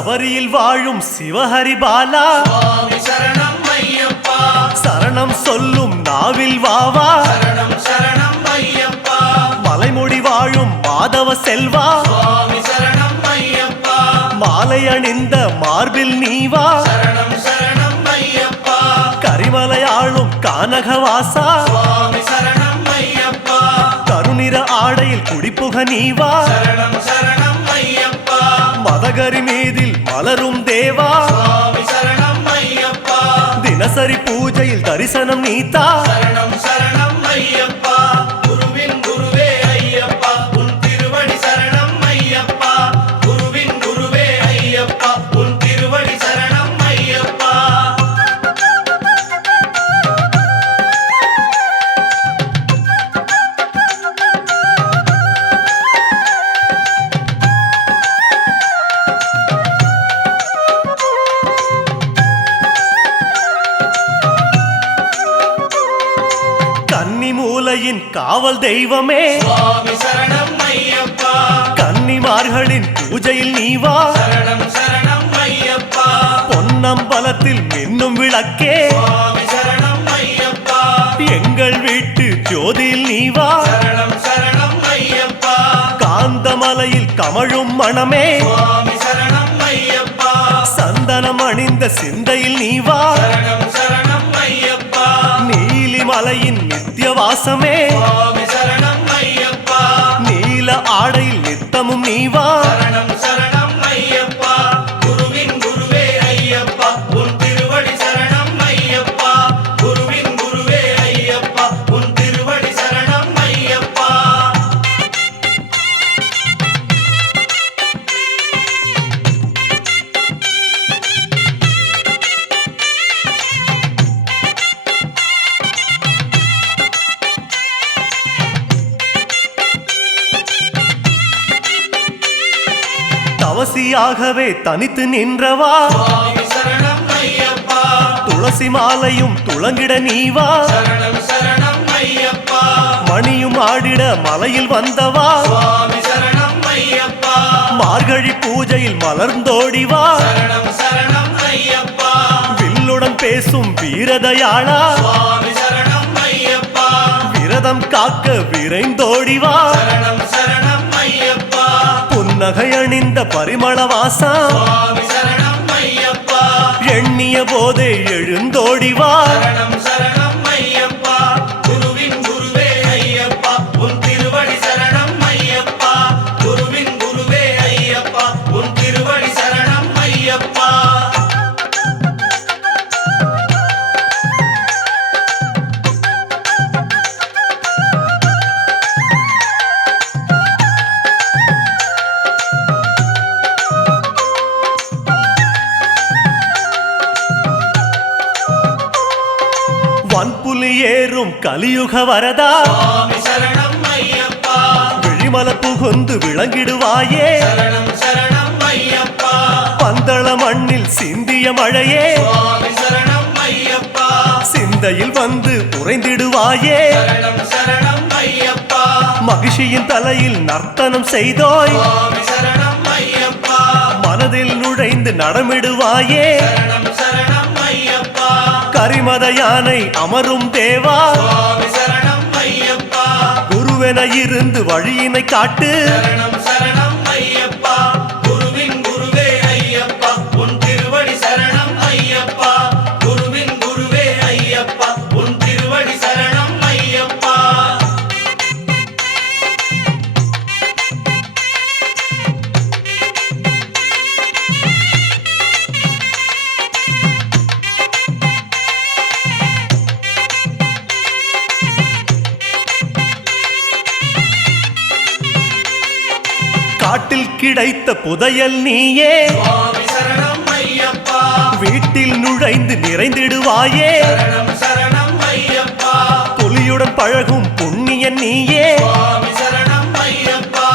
சபரியில் வாழும் சிவஹரி பாலா சுவாமி சரணம் ஐயப்பா சரணம் சொல்லும் நாவில் வாவா சரணம் சரணம் ஐயப்பா மலைமுடி வாழும் மாதவ செல்வா சுவாமி சரணம் ஐயப்பா மாலை அணிந்த மார்பில் நீவா சரணம் சரணம் ஐயப்பா கரிமலையாளும் கானகவாசா சுவாமி சரணம் ஐயப்பா கருநிற ஆடையில் குடிப்புக நீவா சரணம் சரணம் ஐயப்பா மதகரி மீதில் மலரும் தேவா சுவாமி சரணம் ஐயப்பா தினசரி பூஜையில் தரிசனம் நீத்தா சரணம் சரணம் ஐயப்பா குருவின் குருவே ஐயப்பா உன் திருவடி சரணம் ஐயப்பா குருவின் குருவே ஐயப்பா உன் திருவடி சரணம் ஐயப்பா கன்னிமூலையின் காவல் தெய்வமே சுவாமி சரணம் ஐயப்பா கன்னிமார்களின் பூஜையில் நீவா சரணம் சரணம் ஐயப்பா பொன்னம்பலத்தில் மின்னும் விளக்கே சுவாமி சரணம் ஐயப்பா எங்கள் வீட்டு ஜோதியில் நீவா சரணம் சரணம் ஐயப்பா காந்தமலையில் கமழும் மணமே சுவாமி சரணம் ஐயப்பா சந்தனம் அணிந்த சிந்தையில் நீவா சரணம் சரணம் ஐயப்பா நீலிமலையின் நித்தியவாசமே சுவாமி சரணம் ஐயப்பா நீல ஆடையில் நித்தமும் நீவா சரணம் சரணம் ஐயப்பா குருவின் குருவே ஐயப்பா உன் திருவடி சரணம் ஐயப்பா குருவின் குருவே ஐயப்பா உன் திருவடி சரணம் ஐயப்பா தவசியாகவே தனித்து நின்றவா சுவாமி சரணம் ஐயப்பா துளசி மாலையும் துளங்கிட நீவா சரணம் சரணம் ஐயப்பா மணியும் ஆடிட மலையில் வந்தவா சுவாமி சரணம் ஐயப்பா மார்கழி பூஜையில் மலர்ந்தோடிவா சரணம் சரணம் ஐயப்பா வில்லுடன் பேசும் வீரதயாளா சுவாமி சரணம் ஐயப்பா விரதம் காக்க விரைந்தோடிவா சரணம் சரணம் ஐயப்பா புன்னகை அணிந்த பரிமளவாசா சுவாமி சரணம் ஐயப்பா எண்ணிய போதே எழுந்தோடிவா சரணம் சரணம் ஐயப்பா குருவின் குருவே ஐயப்பா உன் திருவடி சரணம் ஐயப்பா குருவின் குருவே ஐயப்பா உன் திருவடி சரணம் ஐயப்பா வன்புலி ஏறும் கலியுக வரதா சுவாமி சரணம் ஐயப்பா விழிமல புகுந்து விளங்கிடுவாயே சரணம் சரணம் ஐயப்பா பந்தள மண்ணில் சிந்திய மழையே சுவாமி சரணம் ஐயப்பா சிந்தையில் வந்து உறைந்திடுவாயே சரணம் சரணம் ஐயப்பா மகிழ்ச்சியின் தலையில் நர்த்தனம் செய்தோய் சுவாமி சரணம் ஐயப்பா மனதில் நுழைந்து நடமிடுவாயே சரணம் சரணம் ஐயப்பா கரிமத யானை அமரும் தேவா சுவாமி சரணம் ஐயப்பா குருவென இருந்து வழியினை காட்டு சரணம் சரணம் ஐயப்பா குருவின் குருவே ஐயப்பா உன் திருவடி சரணம் ஐயப்பா குருவின் குருவே ஐயப்பா உன் திருவடி சரணம் ஐயப்பா காட்டில் கிடைத்த புதையல் நீயே சுவாமி சரணம் ஐயப்பா வீட்டில் நுழைந்து நிறைந்திடுவாயே சரணம் சரணம் ஐயப்பா புலியுடன் பழகும் புண்ணியன் நீயே சுவாமி சரணம் ஐயப்பா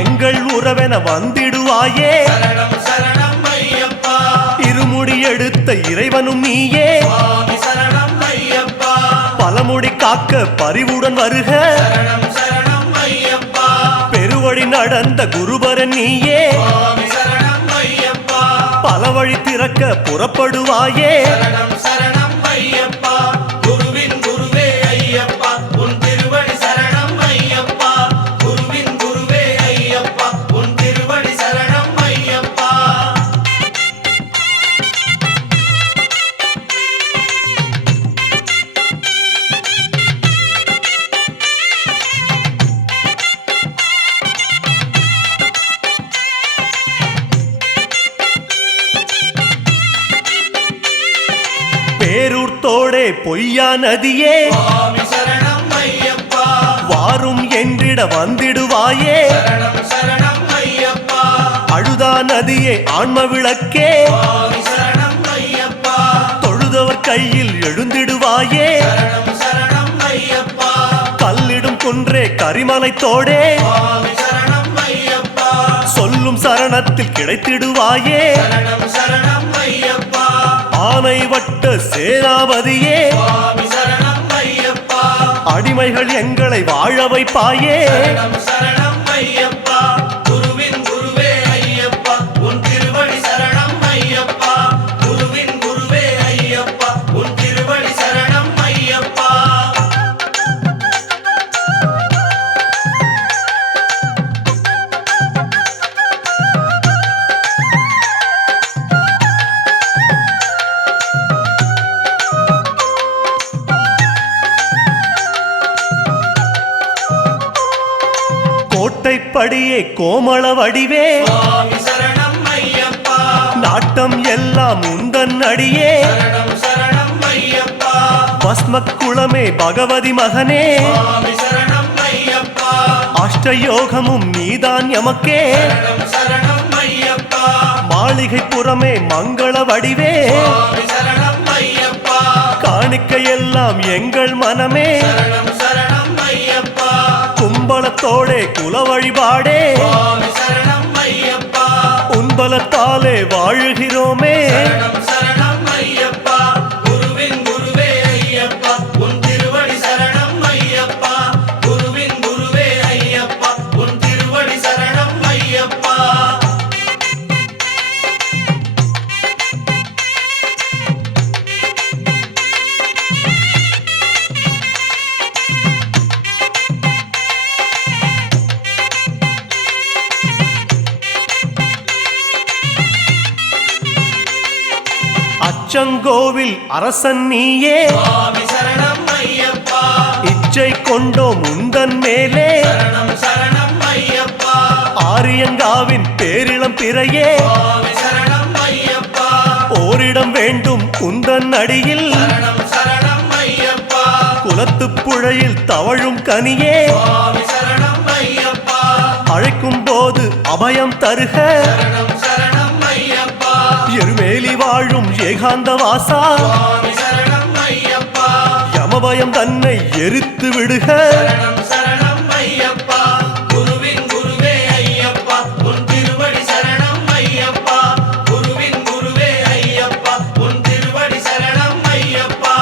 எங்கள் உறவென வந்திடுவாயே சரணம் சரணம் ஐயப்பா இருமுடி எடுத்த இறைவனும் நீயே சுவாமி சரணம் ஐயப்பா பலமுடி காக்க பரிவுடன் வருக சரணம் சரணம் ஐயப்பா பெருவழி நடந்த குருபரன் நீயே சுவாமி சரணம் ஐயப்பா பல வழி திறக்க புறப்படுவாயே சரணம் சரணம் ஐயப்பா குருவின் குருவே ஐயப்பா உன் திருவடி சரணம் ஐயப்பா குருவின் குருவே ஐயப்பா உன் திருவடி சரணம் ஐயப்பா பேரூர் தோடே பொய்யா நதியே சுவாமி சரணம் ஐயப்பா வாரும் என்றிட வந்திடுவாயே சரணம் சரணம் ஐயப்பா அழுதா நதியே ஆன்ம விளக்கே சுவாமி சரணம் ஐயப்பா தொழுதவர் கையில் எழுந்திடுவாயே சரணம் சரணம் ஐயப்பா கல்லிடும் குன்றே கரிமலை தோடே சுவாமி சரணம் ஐயப்பா சொல்லும் சரணத்தில் கிடைத்திடுவாயே சரணம் சரணம் ஐயப்பா ஆனை வட்ட சேனாபதியே சுவாமி சரணம் ஐயப்பா அடிமைகள் எங்களை வாழ வைப்பாயே சரணம் சரணம் ஐயப்பா குருவின் குருவே ஐயப்பா உன் திருவடி சரணம் ஐயப்பா குருவின் குருவே ஐயப்பா உன் திருவடி சரணம் ஐயப்பா கோட்டைப்படியே கோமள வடிவே சுவாமி சரணம் ஐயப்பா நாட்டம் எல்லாம் உந்தன் அடியே சரணம் சரணம் ஐயப்பா பஸ்ம குளமே பகவதி மகனே சுவாமி சரணம் ஐயப்பா அஷ்டயோகமும் நீதான் எமக்கே சரணம் சரணம் ஐயப்பா மாளிகை புறமே மங்கள வடிவே சுவாமி சரணம் ஐயப்பா காணிக்கையெல்லாம் எங்கள் மனமே சரணம் சரணம் ஐயப்பா கும்பலத்தோடே குல வழிபாடே சுவாமி சரணம் ஐயப்பா உன்பலத்தாலே வாழுகிறோமே சரணம் சரணம் ஐயப்பா குருவின் குருவே ஐயப்பா உன் திருவடி சரணம் ஐயப்பா குருவின் குருவே ஐயப்பா உன் திருவடி சரணம் ஐயப்பா அச்சங்கோவில் அரசன் நீயே சுவாமி சரணம் ஐயப்பா இச்சை கொண்டோம் உந்தன் மேலே சரணம் சரணம் ஐயப்பா ஆரியங்காவின் பேரிளம் பிறையே சுவாமி சரணம் ஐயப்பா ஓரிடம் வேண்டும் உந்தன் அடியில் சரணம் சரணம் ஐயப்பா குலத்துப் புழையில் தவழும் கனியே சுவாமி சரணம் ஐயப்பா அழைக்கும் போது அபயம் தருக சரணம் சரணம் ஐயப்பா எருமேலி வாழும் ஏகாந்த வாசா சுவாமி சரணம் ஐயப்பா யமபயம் தன்னை எரித்து விடுக சரணம் சரணம் ஐயப்பா குருவின் குருவே ஐயப்பா உன் திருவடி சரணம் ஐயப்பா குருவின் குருவே ஐயப்பா உன் திருவடி சரணம் ஐயப்பா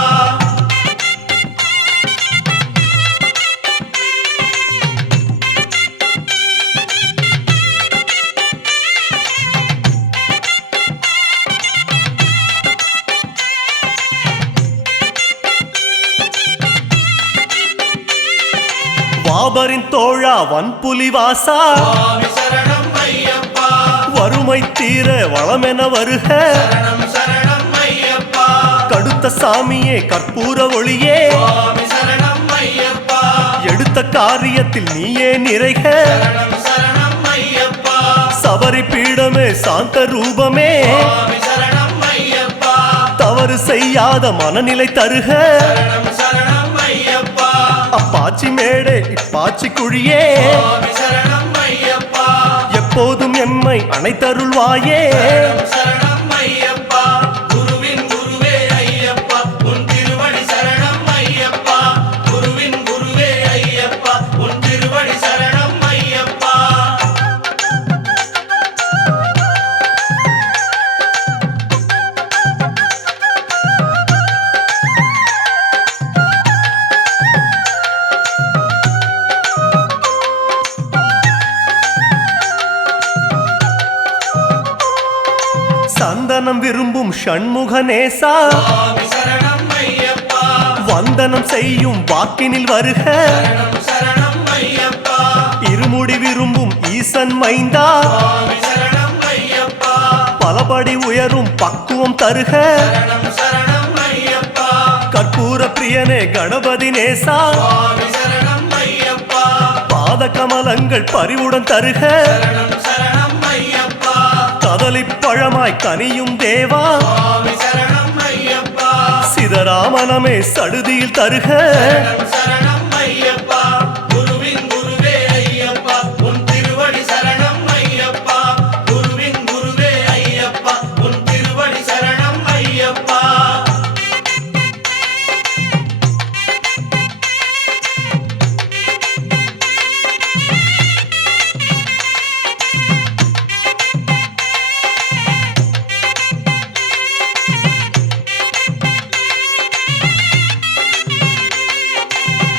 வாபரின் தோழா வன்புலி வாசா சுவாமி சரணம் ஐயப்பா வறுமை தீர வளமென வருக சரணம் சரணம் ஐயப்பா கடுத்த சாமியே கற்பூர ஒளியே சுவாமி சரணம் ஐயப்பா எடுத்த காரியத்தில் நீயே நிறைக சரணம் சரணம் ஐயப்பா சபரி பீடமே சாந்த ரூபமே சுவாமி சரணம் ஐயப்பா தவறு செய்யாத மனநிலை தருக சரணம் சரணம் ஐயப்பா அப்பாச்சி மேடே இப்பாச்சி குழியே சுவாமி சரணம் ஐயப்பா எப்போதும் எம்மை அணைத்தருள்வாயே சரணம் சரணம் ஐயப்பா குருவின் குருவே ஐயப்பா உன் திருவடி சரணம் ஐயப்பா குருவின் குருவே ஐயப்பா உன் திருவடி சரணம் ஐயப்பா சந்தனம் விரும்பும் ஷண்முகநேசா சுவாமி சரணம் ஐயப்பா வந்தனம் செய்யும் வாக்கினில் வருக சரணம் சரணம் ஐயப்பா இருமுடி விரும்பும் ஈசன் மைந்தா சுவாமி சரணம் ஐயப்பா பலபடி உயரும் பக்குவம் தருக சரணம் சரணம் ஐயப்பா கற்பூர பிரியனே கணபதி நேசா சுவாமி சரணம் ஐயப்பா பாத கமலங்கள் பரிவுடன் தருக சரணம் சரணம் ஐயப்பா கதலிப் பழமாய் கனியும் தேவா சுவாமி சரணம் ஐயப்பா சிதராமனமே சடுதியில் தருக சரணம் சரணம் ஐயப்பா குருவின் குருவே ஐயப்பா உன் திருவடி சரணம் ஐயப்பா குருவின் குருவே ஐயப்பா உன் திருவடி சரணம் ஐயப்பா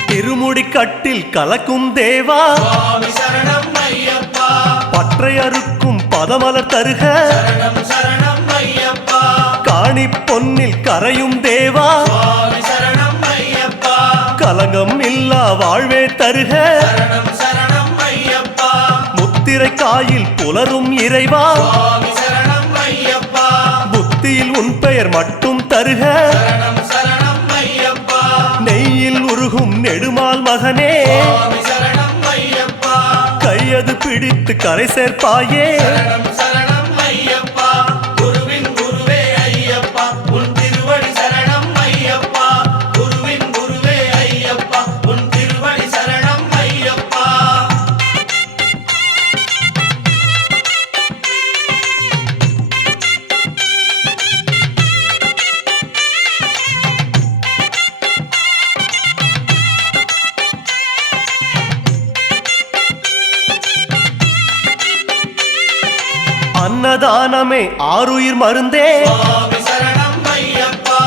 திருமுடி கட்டில் கலக்கும் தேவா சுவாமி சரணம் ஐயப்பா பற்றை அறுக்கும் பதமலர் தருக சரணம் சரணம் ஐயப்பா காணி பொன்னில் கரையும் தேவா சுவாமி சரணம் ஐயப்பா கலங்கம் இல்லா வாழ்வே தருக சரணம் சரணம் ஐயப்பா முத்திரை காயில் புலரும் இறைவா சுவாமி சரணம் ஐயப்பா புத்தியில் உன் பெயர் மட்டும் தருக சரணம் சரணம் ஐயப்பா நெய்யில் உருகும் நெடுமால் மகனே சுவாமி சரணம் ஐயப்பா கையது பிடித்து கரை சேர்ப்பாயே சரணம் சரணம் ஐயப்பா குருவின் குருவே ஐயப்பா உன் திருவடி சரணம் ஐயப்பா குருவின் குருவே ஐயப்பா உன் திருவடி சரணம் ஐயப்பா அன்னதானமே ஆருயிர் மருந்தே சுவாமி சரணம் ஐயப்பா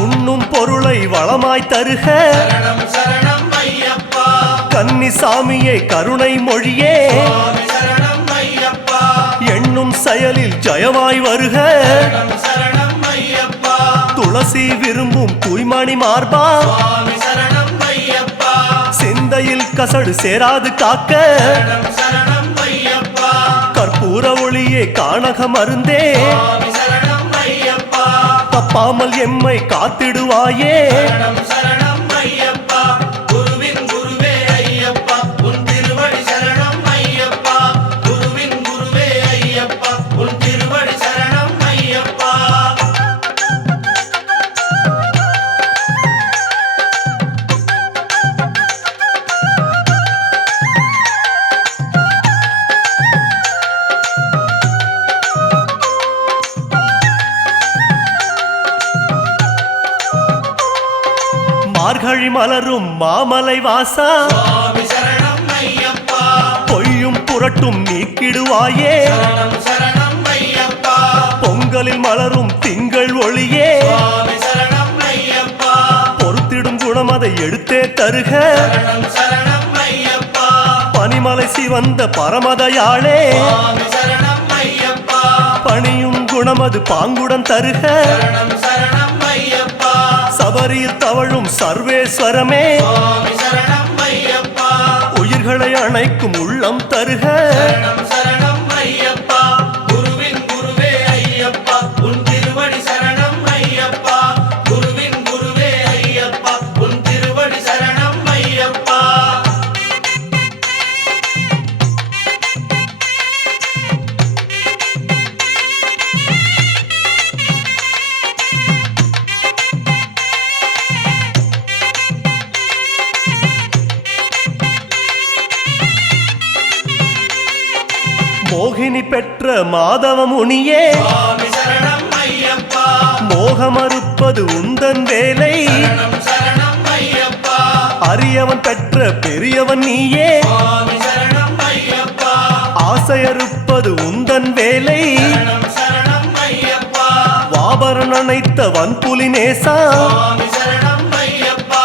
உண்ணும் பொருளை வளமாய் தருக சரணம் சரணம் ஐயப்பா கன்னிசாமியே கருணை மொழியே சுவாமி சரணம் ஐயப்பா எண்ணும் செயலில் ஜெயமாய் வருக சரணம் சரணம் ஐயப்பா துளசி விரும்பும் தூய்மணி மார்பா சுவாமி சரணம் ஐயப்பா சிந்தையில் கசடு சேராது காக்க சரணம் சரணம் ஐயப்பா கற்பூர ஒளியே காணக மருந்தே சுவாமி சரணம் ஐயப்பா தப்பாமல் எம்மை காத்திடுவாயே சரணம் சரணம் ஐயப்பா குருவின் குருவே ஐயப்பா உன் திருவடி சரணம் ஐயப்பா குருவின் குருவே ஐயப்பா உன் திருவடி சரணம் ஐயப்பா மார்கழி மலரும் மாமலை வாசா சுவாமி சரணம் ஐயப்பா பொய்யும் புரட்டும் நீக்கிடுவாயே சரணம் சரணம் ஐயப்பா பொங்கலில் மலரும் திங்கள் ஒளியே சுவாமி சரணம் ஐயப்பா பொறுத்திடும் குணம் அதை எடுத்தே தருக சரணம் சரணம் ஐயப்பா பனிமலை சிவந்த பரமதயாளே சுவாமி சரணம் ஐயப்பா பணியும் குணம் அது பாங்குடன் தருக சரணம் சரணம் ஐயப்பா சபரியில் தவழும் சர்வேஸ்வரமே சுவாமி சரணம் ஐயப்பா உயிர்களை அணைக்கும் உள்ளம் தருக சரணம் சரணம் ஐயப்பா குருவின் குருவே ஐயப்பா உன் திருவடி சரணம் ஐயப்பா குருவின் குருவே ஐயப்பா உன் திருவடி சரணம் ஐயப்பா மோகினி பெற்ற மாதவ முனியே சுவாமி சரணம் ஐயப்பா மோகமறுப்பது உந்தன் வேலை சரணம் சரணம் ஐயப்பா அரியவன் பெற்ற பெரியவன் நீயே சுவாமி சரணம் ஐயப்பா ஆசையறுப்பது உந்தன் வேலை சரணம் சரணம் ஐயப்பா வாபரன் அணைத்த வன்புலி நேசா சுவாமி சரணம் ஐயப்பா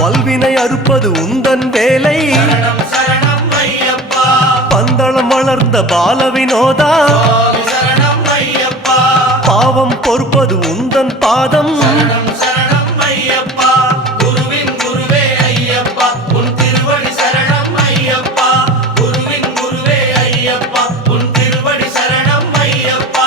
வல்வினை அறுப்பது உந்தன் வேலை சரணம் சரணம் ஐயப்பா பந்தளம் வளர்ந்த பால வினோதா சுவாமி சரணம் ஐயப்பா பாவம் பொறுப்பது உந்தன் பாதம். சரணம் சரணம் ஐயப்பா குருவின் குருவே ஐயப்பா உன் திருவடி சரணம் ஐயப்பா குருவின் குருவே ஐயப்பா உன் திருவடி சரணம் ஐயப்பா.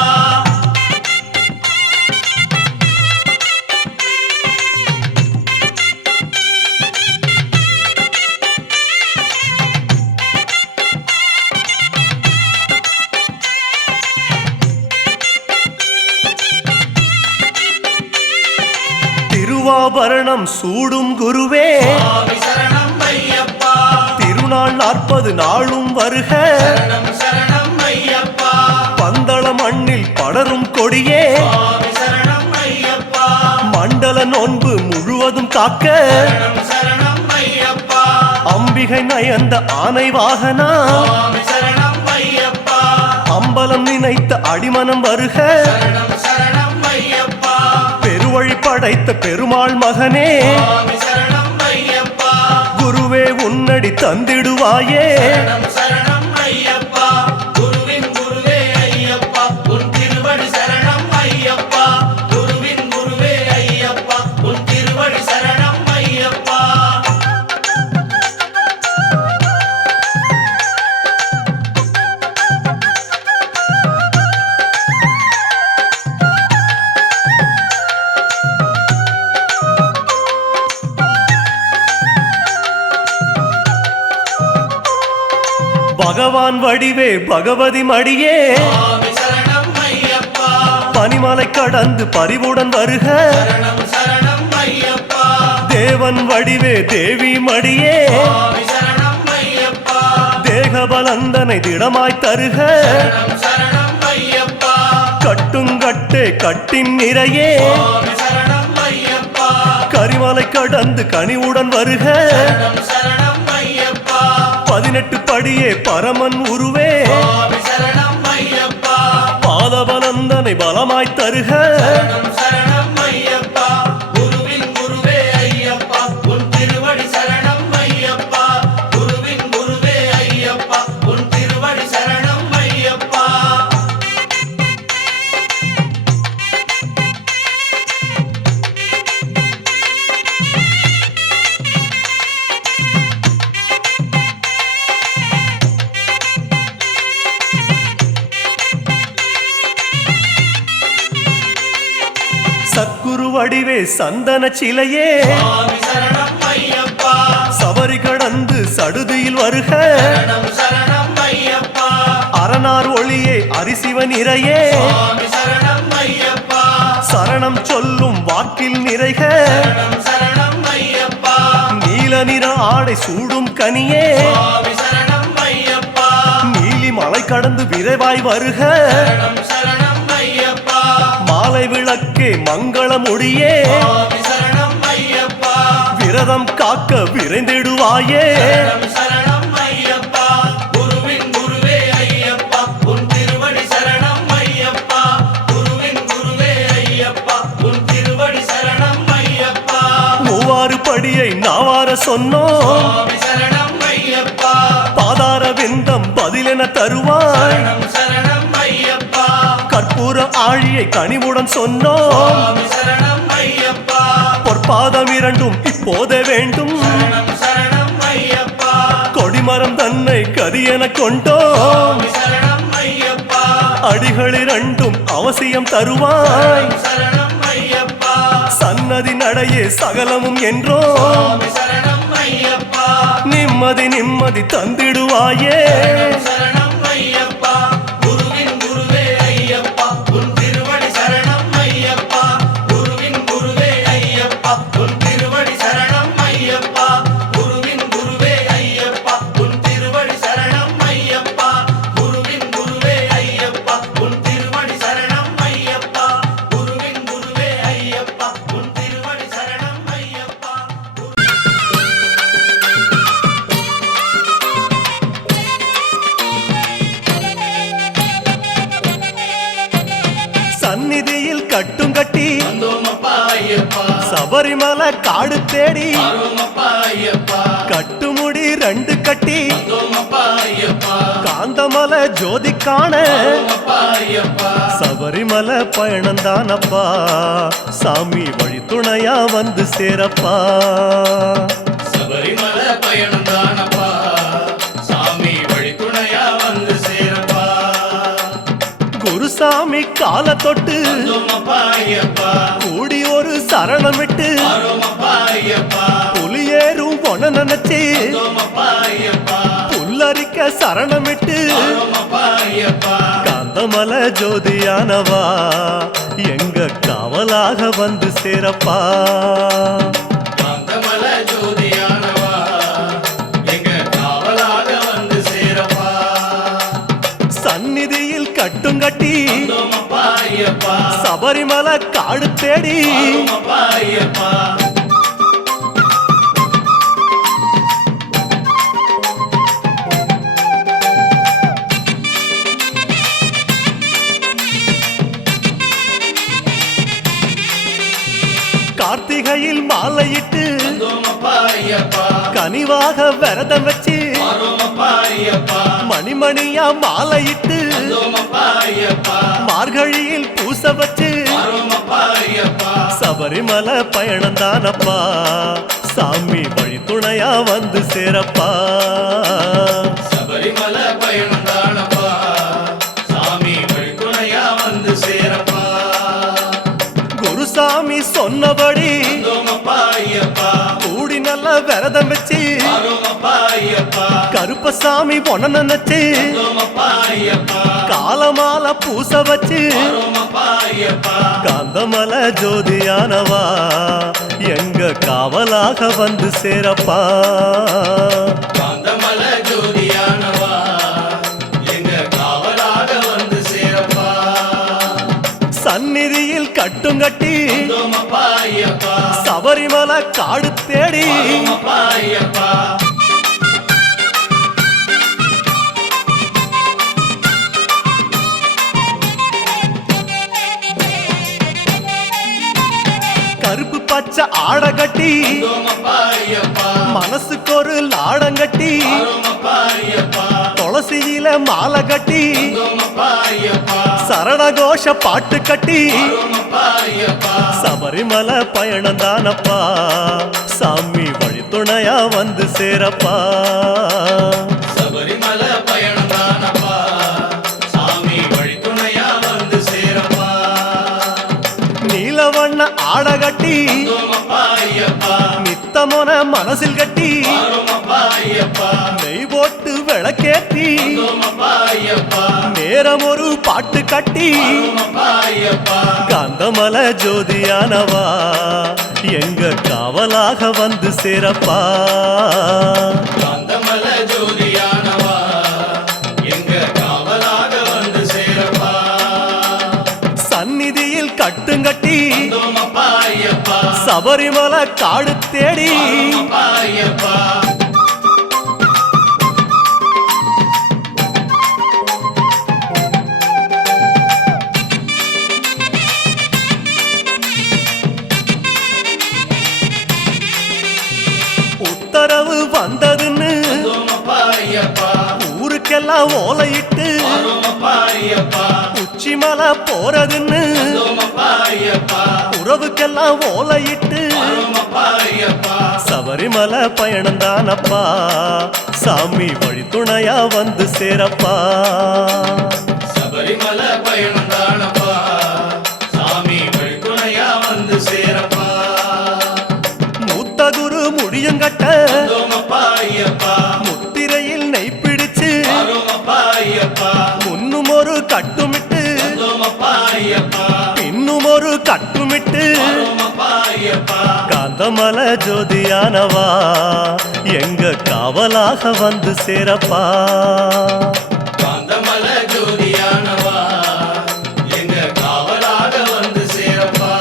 திருவாபரணம் சூடும் குருவே சுவாமி சரணம் ஐயப்பா திருநாள் 40 நாளும் வருக. சரணம் சரணம் ஐயப்பா பந்தள மண்ணில் படரும் கொடியே சுவாமி சரணம் ஐயப்பா மண்டல நோன்பு முழுவதும் காக்க. சரணம் சரணம் ஐயப்பா அம்பிகை நயந்த ஆனை வாகனா சுவாமி சரணம் ஐயப்பா அம்பலம் நினைத்த அடிமனம் வருக. சரணம் சரணம் ஐயப்பா பெருவழி படைத்த பெருமாள் மகனே சுவாமி சரணம் ஐயப்பா குருவே உன்னடி தந்திடுவாயே. சரணம் சரணம் ஐயப்பா குருவின் குருவே ஐயப்பா உன் திருவடி சரணம் ஐயப்பா குருவின் குருவே ஐயப்பா உன் திருவடி சரணம் ஐயப்பா. பகவான் வடிவே பகவதி மடியே சுவாமி சரணம் ஐயப்பா பனிமலை கடந்து பரிவுடன் வருக. சரணம் சரணம் ஐயப்பா தேவன் வடிவே தேவி மடியே சுவாமி சரணம் ஐயப்பா தேகபலந்தனை திடமாய் தருக. சரணம் சரணம் ஐயப்பா கட்டுங்கட்டே கட்டின் நிறையே சுவாமி சரணம் ஐயப்பா கரிமலை கடந்து கனிவுடன் வருக. சரணம் சரணம் ஐயப்பா 18 படியே பரமன் உருவே சுவாமி சரணம் ஐயப்பா பாதபலந்தனை பலமாய் தருக. சரணம் சரணம் ஐயப்பா குருவின் குருவே ஐயப்பா உன் திருவடி சரணம் ஐயப்பா குருவின் குருவே ஐயப்பா உன் திருவடி சரணம் ஐயப்பா. சத்குரு வடிவே சந்தன சிலையே சுவாமி சரணம் ஐயப்பா சபரி கடந்து சடுதியில் வருக. சரணம் சரணம் ஐயப்பா அரணார் ஒளியே அரிசிவ நிறையே சுவாமி சரணம் ஐயப்பா சரணம் சொல்லும் வாக்கில் நிறைக. சரணம் சரணம் ஐயப்பா நீல நிற ஆடை சூடும் கனியே சுவாமி சரணம் ஐயப்பா நீலி மலை கடந்து விரைவாய் வருக. சரணம் சரணம் ஐயப்பா மாலை விளக்கே மங்கள முடியே சுவாமி சரணம் ஐயப்பா விரதம் காக்க விரைந்திடுவாயே. சரணம் சரணம் ஐயப்பா குருவின் குருவே ஐயப்பா உன் திருவடி சரணம் ஐயப்பா குருவின் குருவே ஐயப்பா உன் திருவடி சரணம் ஐயப்பா. மூவாறு படியை நாவார சொன்னோம் சுவாமி சரணம் ஐயப்பா பாதார விந்தம் பதிலென தருவாய். சரணம் சரணம் ஐயப்பா கற்பூர ஆழியை கனிவுடன் சொன்னோம் சுவாமி சரணம் ஐயப்பா பொற்பாதம் இரண்டும் இப்போதே வேண்டும். சரணம் சரணம் ஐயப்பா கொடிமரம் தன்னை கரியென கொண்டோம் சுவாமி சரணம் ஐயப்பா அடிகள் இரண்டும் அவசியம் தருவாய். சரணம் ஐயப்பா சன்னதி நடையே சகலமும் என்றோம் சுவாமி சரணம் ஐயப்பா நிம்மதி நிம்மதி தந்திடுவாயே. சரணம் ஐயப்பா குருவின் குருவே ஐயப்பா உன் திருவடி சரணம் ஐயப்பா குருவின் குருவே ஐயப்பா உன் திருவடி சரணம் ஐயப்பா குருவின் குருவே ஐயப்பா உன் திருவடி சரணம் ஐயப்பா குருவின் குருவே ஐயப்பா உன் திருவடி சரணம் ஐயப்பா குருவின் குருவே ஐயப்பா உன் திருவடி சரணம் ஐயப்பா. சந்நிதியில் கட்டும் கட்டி வந்தோமப்பா ஐயப்பா சபரிமலை காடு தேடி ஆரோமப்பா ஐயப்பா கட்டுமுடி 2 கட்டி வந்தோமப்பா ஐயப்பா காந்தமலை ஜோதி காண ஆரோமப்பா ஐயப்பா சபரிமலை பயணந்தானப்பா சாமி வழித்துணையா வந்து சேரப்பா சபரிமலை பயணம் தானப்பா சாமி வழித்துணையா வந்து சேரப்பா குருசாமி கால தொட்டு வந்தோமப்பா ஐயப்பா கூடி ஒரு சரணமிட்டு வரோமப்பா ஐயப்பா புலியேறும் பொன நினைச்சு வந்தோமப்பா ஐயப்பா புல்லரிக்க சரணமிட்டு வரோமப்பா ஐயப்பா காந்தமல ஜோதியானவா எங்க காவலாக வந்து சேரப்பா காந்தமல ஜோதியானவா எங்க காவலாக வந்து சேரப்பா சந்நிதியில் கட்டுங்கட்டி வந்தோமப்பா ஐயப்பா சபரிமலை காடு தேடி வரோமப்பா ஐயப்பா கார்த்திகையில் மாலையிட்டு வந்தோமப்பா ஐயப்பா கனிவாக விரதம் வச்சு வரோமப்பா ஐயப்பா மணிமணியா மாலையிட்டு வந்தோமப்பா ஐயப்பா மார்கழியில் பூச வச்சு வரோமப்பா ஐயப்பா சபரிமலை பயணந்தானப்பா சாமி வழித்துணையா வந்து சேரப்பா சபரிமலை பயணம் தானப்பா சாமி வழித்துணையா வந்து சேரப்பா குருசாமி சொன்னபடி வந்தோமப்பா ஐயப்பா கூடி நல்ல விரதம் வச்சு வரோமப்பா ஐயப்பா கருப்பசாமி பொண்ண நினைச்சு வந்தோமப்பா ஐயப்பா காலமால பூச வச்சு வரோமப்பா ஐயப்பா காந்தமல ஜோதியானவா எங்க காவலாக வந்து சேரப்பா காந்தமல ஜோதியானவா எங்க காவலாக வந்து சேரப்பா சந்நிதியில் கட்டுங்கட்டி வந்தோமப்பா ஐயப்பா சபரிமலை காடு தேடி வரோமப்பா ஐயப்பா கருப்பு பச்சை ஆட கட்டி வந்தோமப்பா ஐயப்பா மனசுக்கு ஒரு லாடங்கட்டி வரோமப்பா ஐயப்பா துளசியில மாலை கட்டி வந்தோமப்பா ஐயப்பா சரணகோஷ பாட்டு கட்டி வரோமப்பா ஐயப்பா சபரிமலை பயணந்தானப்பா சாமி வழித்துணையா வந்து சேரப்பா சபரிமலை பயணம் தானப்பா சாமி வழித்துணையா வந்து சேரப்பா நீலவண்ண ஆட கட்டி வந்தோமப்பா ஐயப்பா நித்தமொன மனசில் கட்டி வரோமப்பா ஐயப்பா நெய் போட்டு விளக்கேத்தி வந்தோமப்பா ஐயப்பா நேரம் ஒரு பாட்டு கட்டி வரோமப்பா ஐயப்பா காந்தமல ஜோதியானவா எங்க காவலாக வந்து சேரப்பா காந்தமல ஜோதியானவா எங்க காவலாக வந்து சேரப்பா சந்நிதியில் கட்டுங்கட்டி வந்தோமப்பா ஐயப்பா சபரிமலை காடு தேடி வரோமப்பா ஐயப்பா உத்தரவு வந்ததுன்னு வந்தோமப்பா ஐயப்பா ஊருக்கெல்லாம் ஓலையிட்டு வரோமப்பா ஐயப்பா உச்சிமலை போறதுன்னு வந்தோமப்பா ஐயப்பா உறவுக்கெல்லாம் ஓலையிட்டு வரோமப்பா ஐயப்பா சபரிமலை பயணந்தானப்பா சாமி வழித்துணையா வந்து சேரப்பா சபரிமலை பயணம் தானப்பா சாமி வழித்துணையா வந்து சேரப்பா மூத்த குரு முடியுங்கட்ட வந்தோமப்பா ஐயப்பா முத்திரையில் நெய் பிடிச்சு வரோமப்பா ஐயப்பா முன்னும் ஒரு கட்டுமிட்டு வந்தோமப்பா ஐயப்பா பின்னும் ஒரு கட்டுமிட்டு வரோமப்பா ஐயப்பா காந்தமல ஜோதியானவா எங்க காவலாக வந்து சேரப்பா காந்தமல ஜோதியானவா எங்க காவலாக வந்து சேரப்பா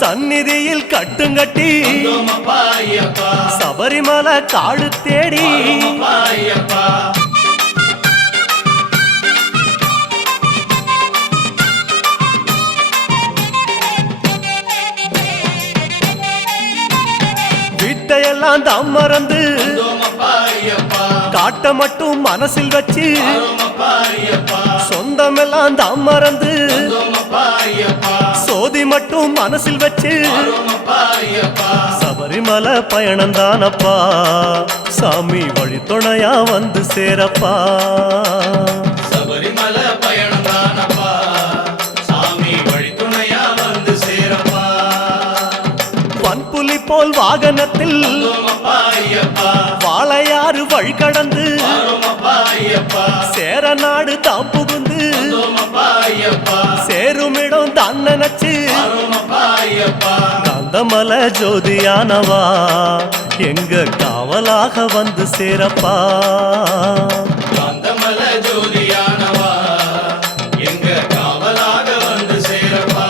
சந்நிதியில் கட்டுங்கட்டி வந்தோமப்பா ஐயப்பா சபரிமலை காடு தேடி வரோமப்பா ஐயப்பா வீட்டையெல்லாம் தாம் மறந்து வந்தோமப்பா ஐயப்பா காட்ட மட்டும் மனசில் வச்சு வரோமப்பா அப்பா ஐயப்பா சொந்தமெல்லாம் தான் மறந்து வந்தோம் அப்பா ஐயப்பா சோதி மட்டும் மனசில் வச்சு வரோம் அப்பா ஐயப்பா சபரிமலை பயணந்தானப்பா சாமி வழித்துணையா வந்து சேரப்பா சபரிமலை பயணம் தானப்பா சாமி வழித்துணையா வந்து சேரப்பா வன்புலி போல் வாகனத்தில் வந்தோம் அப்பா ஐயப்பா வாழையாறு வழி கடந்து வரோம் அப்பா ஐயப்பா சேர நாடு தாம் புகுந்து வந்தோம் அப்பா ஐயப்பா சேருமிடம் தான் நினைச்சு வரோம் அப்பா ஐயப்பா காந்தமல ஜோதியானவா எங்க காவலாக வந்து சேரப்பா காந்தமல ஜோதியானவா எங்க காவலாக வந்து சேரப்பா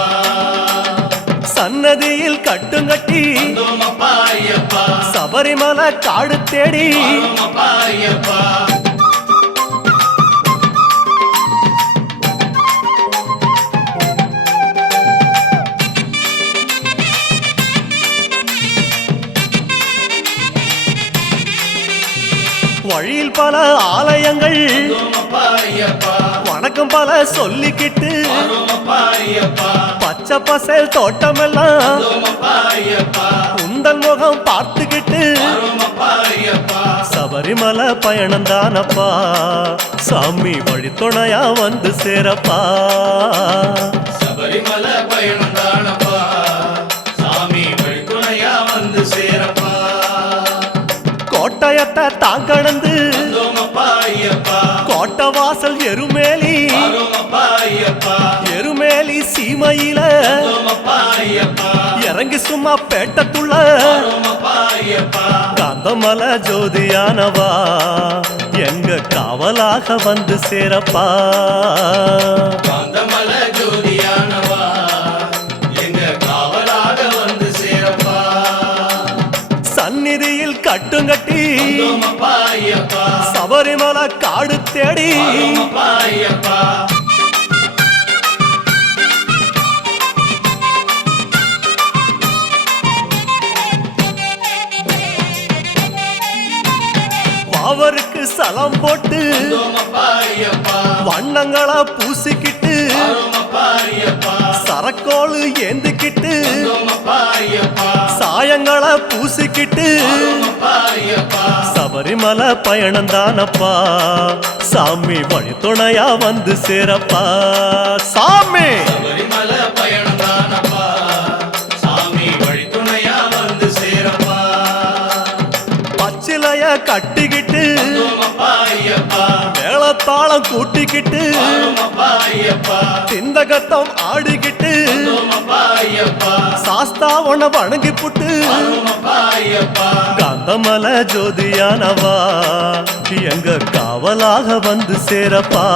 சன்னதியில் கட்டுங்கட்டி வந்தோம் அப்பா ஐயப்பா சபரிமலை காடு தேடி வரோம் அப்பா ஐயப்பா வழியில் பல ஆலயங்கள் வந்தோம் அப்பா ஐயப்பா வணக்கம் பல சொல்லிக்கிட்டு வரோம் அப்பா ஐயப்பா பச்சை பசேல் தோட்டமெல்லாம் வந்தோம் அப்பா ஐயப்பா உந்தன் முகம் பார்த்துக்கிட்டு வரோம் அப்பா ஐயப்பா சபரிமலை பயணந்தானப்பா சாமி வழித்துணையா வந்து சேரப்பா சபரிமலை பயணம் தானப்பா சாமி வழித்துணையா வந்து சேரப்பா கோட்டயத்தை தான் கடந்து வந்தோம் அப்பா ஐயப்பா கோட்டை வாசல் எருமேலி வரோம் அப்பா ஐயப்பா எருமேலி சீமையில வந்தோம் அப்பா ஐயப்பா இறங்கி சும்மா பேட்டத்துள்ள வரோம் அப்பா ஐயப்பா காந்தமல ஜோதியானவா எங்க காவலாக வந்து சேரப்பா காந்தமல ஜோதியானவா எங்க காவலாக வந்து சேரப்பா சந்நிதியில் கட்டுங்கட்டி வந்தோம் அப்பா ஐயப்பா சபரிமலை காடு தேடி வரோம் அப்பா ஐயப்பா அவருக்கு சலம் போட்டு வந்தோம் அப்பா ஐயப்பா வண்ணங்களா பூசிக்கிட்டு வரோம் அப்பா ஐயப்பா சரக்கோளு ஏந்திக்கிட்டு வந்தோம் அப்பா ஐயப்பா சாயங்களா பூசிக்கிட்டு வரோம் அப்பா ஐயப்பா சபரிமலை பயணந்தானப்பா சாமி வழித்துணையா வந்து சேரப்பா சாமி சபரிமலை பயணம் தானப்பா சாமி வழித்துணையா வந்து சேரப்பா பச்சிலைய கட்டிக்கிட்டு வந்தோம் அப்பா ஐயப்பா மேளத்தாளம் கூட்டிக்கிட்டு வரோம் அப்பா ஐயப்பா திந்தகத்தம் ஆடிக்கிட்டு வந்தோம் அப்பா ஐயப்பா சாஸ்தா உன வணங்கி புட்டு வரோம் அப்பா ஐயப்பா காந்தமல ஜோதியானவா எங்க காவலாக வந்து சேரப்பா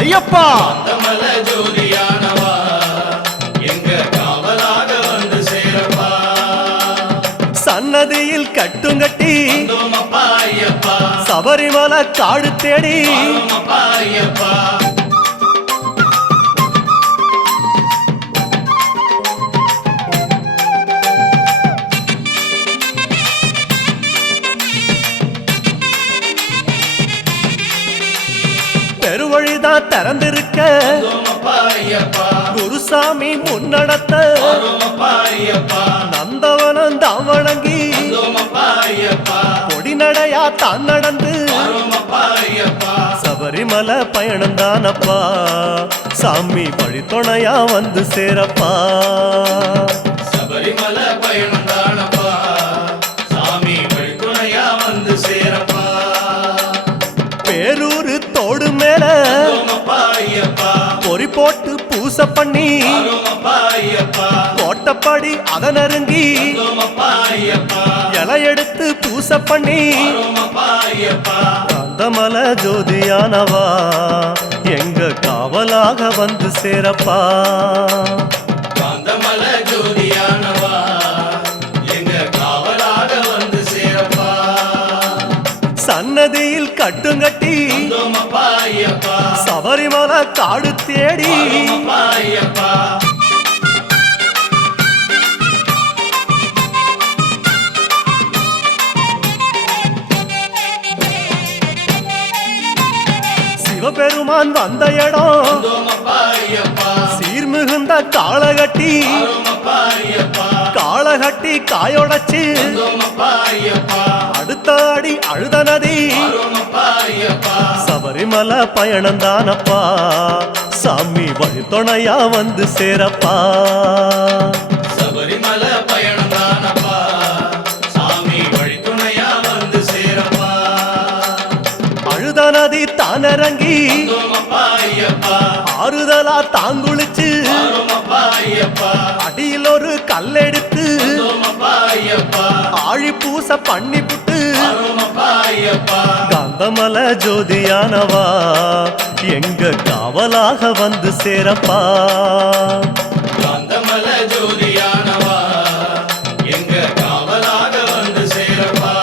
ஐயப்பா காந்தமல ஜோதியானவா எங்க காவலாக வந்து சேரப்பா சன்னதியில் கட்டுங்கட்டி வந்தோம் அப்பா ஐயப்பா சபரிமலை காடு தேடி வரோம் அப்பா ஐயப்பா பெருவழிதான் திறந்திருக்க வந்தோம் அப்பா ஐயப்பா குருசாமி முன்னடத்த வரோம் அப்பா ஐயப்பா நந்தவனம் தான் வணங்கி வந்தோம் அப்பா ஐயப்பா பொடிநடையா தான் நடந்து வரோம் அப்பா ஐயப்பா சபரிமலை பயணந்தானப்பா சாமி வழித்துணையா வந்து சேரப்பா சபரிமலை பயணம் தானப்பா சாமி வழித்துணையா வந்து சேரப்பா பேரூரு தோடு மேல வந்தோம் அப்பா ஐயப்பா பொறி போட்டு பூசை பண்ணி வரோம் அப்பா ஐயப்பா கோட்டப்படி அத நெருங்கி வந்தோம் அப்பா ஐயப்பா இலை எடுத்து பூசை பண்ணி வரோம் அப்பா ஐயப்பா காந்தமல ஜோதியானவா எங்க காவலாக வந்து சேரப்பா காந்தமல ஜோதியானவா எங்க காவலாக வந்து சேரப்பா சன்னதியில் கட்டுங்கட்டி வந்தோம் அப்பா ஐயப்பா சபரிமலை காடு தேடி வரோம் அப்பா ஐயப்பா சிவபெருமான் வந்த இடம் வந்தோமப்பா ஐயப்பா சீர்மிகுந்த காளகட்டி வரோமப்பா ஐயப்பா காளகட்டி காயோடச்சு வந்தோமப்பா ஐயப்பா அடுத்த அடி அழுத நதி வரோமப்பா ஐயப்பா சபரிமலை பயணந்தானப்பா சாமி வழித்துணையா வந்து சேரப்பா சபரிமலை பயணம் தானப்பா சாமி வழித்துணையா வந்து சேரப்பா அழுத நதி தானிறங்கி வந்தோமப்பா ஐயப்பா ஆறுதலா தாங்குளிச்சு வரோமப்பா ஐயப்பா அடியில் ஒரு கல்லெடுத்து வந்தோமப்பா ஐயப்பா ஆழி பூச பண்ணி புட்டு வரோமப்பா ஐயப்பா காந்தமலை ஜோதியானவா எங்க காவலாக வந்து சேரப்பா காந்தமலை ஜோதியானவா எங்க காவலாக வந்து சேரப்பா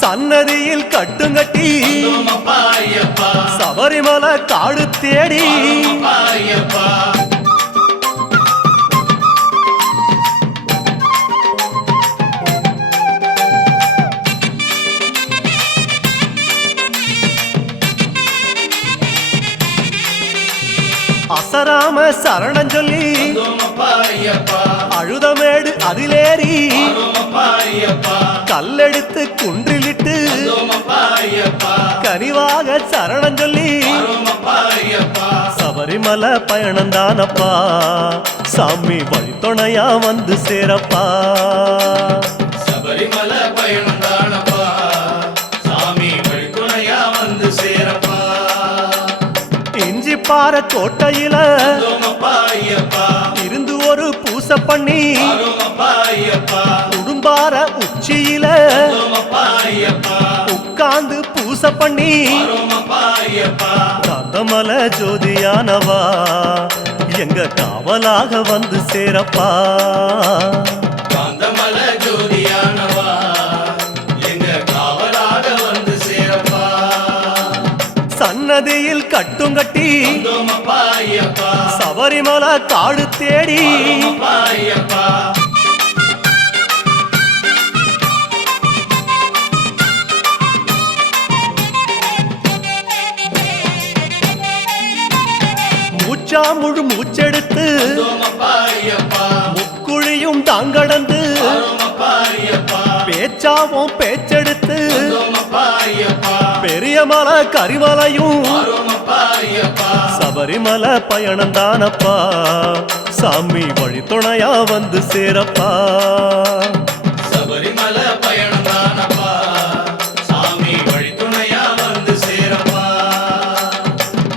சன்னதியில் கட்டுங்கட்டி வந்தோமப்பா ஐயப்பா சபரிமலை காடு தேடி வரோமப்பா ஐயப்பா அசராம சரணம் சொல்லி வந்தோமப்பா ஐயப்பா அழுதமேடு அதிலேறி வரோமப்பா ஐயப்பா கல்லெடுத்து குன்றிலிட்டு வந்தோமப்பா ஐயப்பா கனிவாக சரணம் சொல்லி வரோமப்பா ஐயப்பா சபரிமலை பயணந்தானப்பா சாமி வழித்துணையா வந்து சேரப்பா சபரிமலை பயணம் தானப்பா சாமி வழித்துணையா வந்து சேரப்பா இஞ்சி பாற கோட்டையில வந்தோமப்பா ஐயப்பா இருந்து ஒரு பூசை பண்ணி வரோமப்பா ஐயப்பா உடும்பார உச்சியில வந்தோமப்பா ஐயப்பா உட்கார்ந்து பூசை பண்ணி வரோமப்பா ஐயப்பா காந்தமலை ஜோதியானவா எங்க காவலாக வந்து சேரப்பா காந்தமலை ஜோதியானவா எங்க காவலாக வந்து சேரப்பா சன்னதியில் கட்டுங்கட்டி வந்தோமப்பா ஐயப்பா சபரிமலை காடு தேடி வரோமப்பா ஐயப்பா மூச்சா முழு மூச்செடுத்து வந்தோமப்பா ஐயப்பா முக்குழியும் தாங்கடந்து வரோமப்பா ஐயப்பா பேச்சாவும் பேச்செடுத்து வந்தோமப்பா ஐயப்பா பெரிய மலை கரிமலையும் வரோமப்பா ஐயப்பா சபரிமலை பயணந்தானப்பா சாமி வழித்துணையா வந்து சேரப்பா சபரிமலை பயணம் தானப்பா சாமி வழித்துணையா வந்து சேரப்பா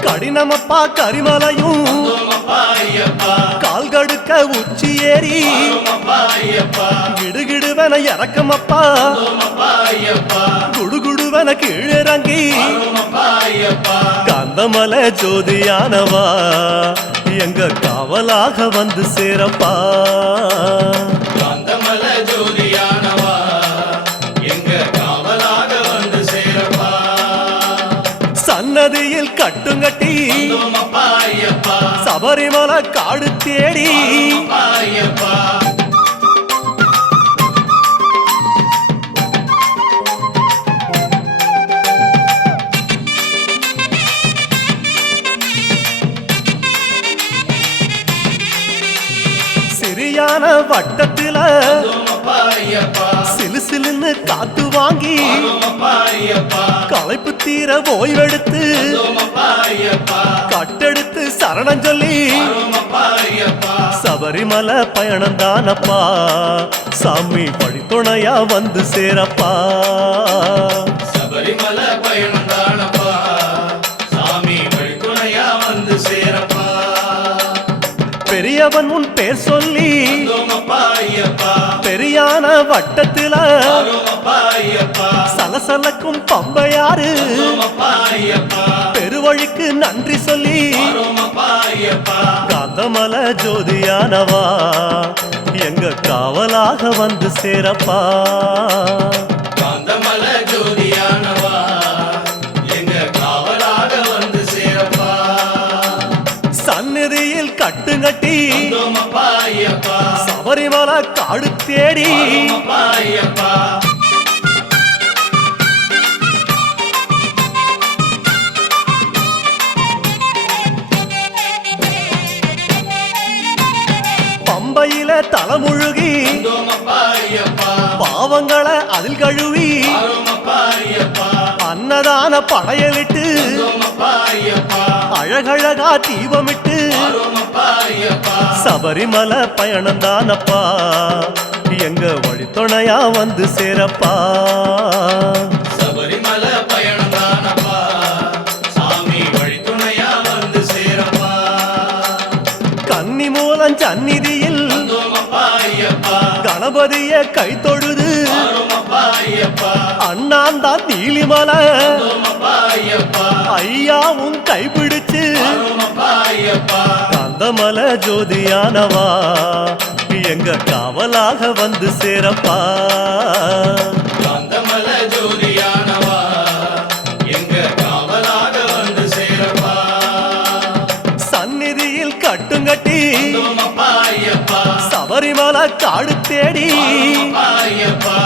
கடினமப்பா கரிமலையும் வந்தோமப்பா ஐயப்பா கால் கடுக்க உச்சி ஏறி வரோமப்பா ஐயப்பா கிடுகிடுவன இறக்கமப்பா வந்தோமப்பா ஐயப்பா குடுகுடுவன கீழிறங்கி வரோமப்பா ஐயப்பா காந்தமலை ஜோதியானவா எங்க காவலாக வந்து சேரப்பா காந்தமலை ஜோதியானவா எங்க காவலாக வந்து சேரப்பா சன்னதியில் கட்டுங்கட்டி வந்தோமப்பா ஐயப்பா சபரிமலை காடு தேடி வரோமப்பா ஐயப்பா சிறியான வட்டத்தில வந்தோமப்பா ஐயப்பா சிலுசிலுன்னு காத்து வாங்கி வரோமப்பா ஐயப்பா களைப்பு தீர ஓய்வெடுத்து வந்தோமப்பா ஐயப்பா கட்டெடுத்து சரணம் சொல்லி வரோமப்பா ஐயப்பா சபரிமலை பயணந்தானப்பா சாமி வழித்துணையா வந்து சேரப்பா சபரிமலை பயணம் தானப்பா சாமி வழித்துணையா வந்து சேரப்பா பெரியவன் உன் பேர் சொல்லி வந்தோமப்பா ஐயப்பா பெரியான வட்டத்தில வரோமப்பா ஐயப்பா சலசலக்கும் பம்பையாறு வந்தோமப்பா ஐயப்பா பெருவழிக்கு நன்றி சொல்லி வரோமப்பா ஐயப்பா காந்தமலை ஜோதியானவா எங்க காவலாக வந்து சேரப்பா காந்தமலை ஜோதியானவா எங்க காவலாக வந்து சேரப்பா சந்நிதியில் கட்டுங்கட்டி வந்தோமப்பா ஐயப்பா சபரிமலை காடு தேடி வரோமப்பா ஐயப்பா கால் கழுவி வாரோமப்பா ஐயப்பா அன்னதான படையலிட்டு வந்தோமப்பா ஐயப்பா அழகழகா தீபமிட்டு வாரோமப்பா ஐயப்பா சபரிமலை பயணந்தானப்பா எங்க வழித்துணையா வந்து சேரப்பா சபரிமலை பயணம் தானப்பா சாமி வழித்துணையா வந்து சேரப்பா கன்னி மூலம் சந்நிதியில் வந்தோமப்பா ஐயப்பா கணபதிய கை தொழுது வாரோமப்பா ஐயப்பா அண்ணாந்தான் நீலிமலை வந்தோமப்பா ஐயப்பா ஐயாவும் கைப்பிடிச்சு வாரோமப்பா ஐயப்பா கந்தமலை ஜோதியானவா எங்க காவலாக வந்து சேரப்பா காந்தமல ஜோதியானவா எங்க காவலாக வந்து சேரப்பா சந்நிதியில் கட்டுங்கட்டி வந்தோமப்பா ஐயப்பா சபரிமலை காடு தேடி வாரோமப்பா ஐயப்பா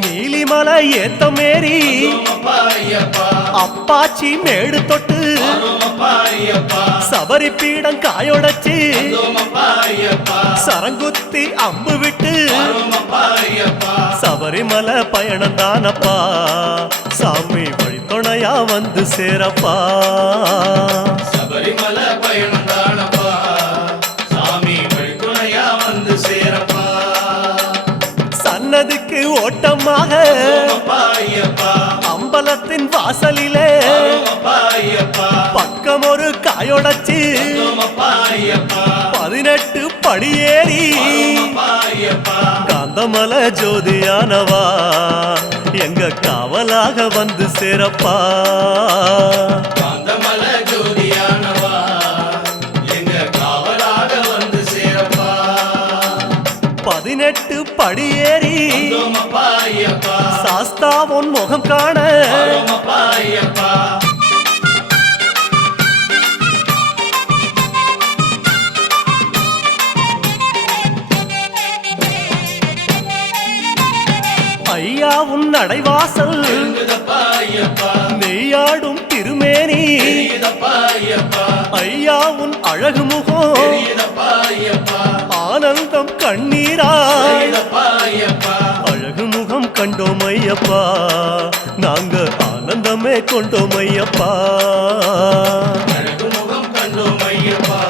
நீலிமலை ஏத்த மேரி வந்தோமப்பா ஐயப்பா அப்பாச்சி மேடு தொட்டு வாரோமப்பா ஐயப்பா சபரி பீடம் காயோடச்சு வந்தோமப்பா ஐயப்பா சரங்குத்தி அம்பு விட்டு வாரோமப்பா ஐயப்பா சபரிமலை பயணம் தானப்பா சாமி வழித்துணையா வந்து சேரப்பா சபரிமலை பயணம் தானப்பா சாமி வழித்துணையா வந்து சேரப்பா சன்னதிக்கு ஓட்டமாக வந்தோமப்பா ஐயப்பா அம்பலத்தின் வாசலிலே வாரோமப்பா ஐயப்பா பக்கம் ஒரு காயோடச்சு வந்தோமப்பா ஐயப்பா 18 படியேறி வாரோமப்பா ஐயப்பா காந்தமலை ஜோதியானவா எங்க காவலாக வந்து சேரப்பா காந்தமல ஜோதியானவா எங்க காவலாக வந்து சேரப்பா 18 படியேறி வந்தோமப்பா ஐயப்பா சாஸ்தா உன் முகம் காண வாரோமப்பா ஐயப்பா ஐயா உன் நடைவாசல் எழுங்குதப்பா ஐயப்பா நெய்யாடும் திருமேனி தெரியுதப்பா ஐயப்பா ஐயா உன் அழகு முகம் தெரியுதப்பா ஐயப்பா ஆனந்தம் கண்ணீராய் தெரியுதப்பா ஐயப்பா அழகு முகம் கண்டோம் ஐயப்பா நாங்க ஆனந்தமே கொண்டோம் ஐயப்பா அழகு முகம் கண்டோம் ஐயப்பா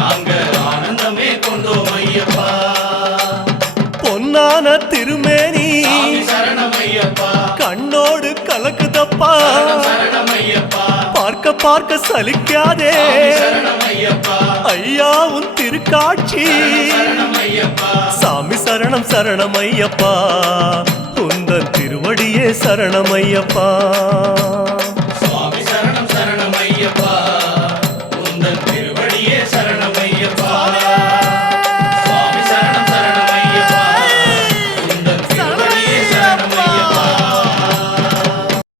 நாங்க ஆனந்தமே கொண்டோம் ஐயப்பா பொன்னான திருமேனி சாமி சரணம் ஐயப்பா கண்ணோடு கலக்குதப்பா சரணம் ஐயப்பா பார்க்க பார்க்க சலிக்காதே சாமி சரணம் ஐயப்பா ஐயா உன் திருக்காட்சி சரணம் ஐயப்பா சாமி சரணம் சரணம் ஐயப்பா உந்தன் திருவடியே சரணம் ஐயப்பா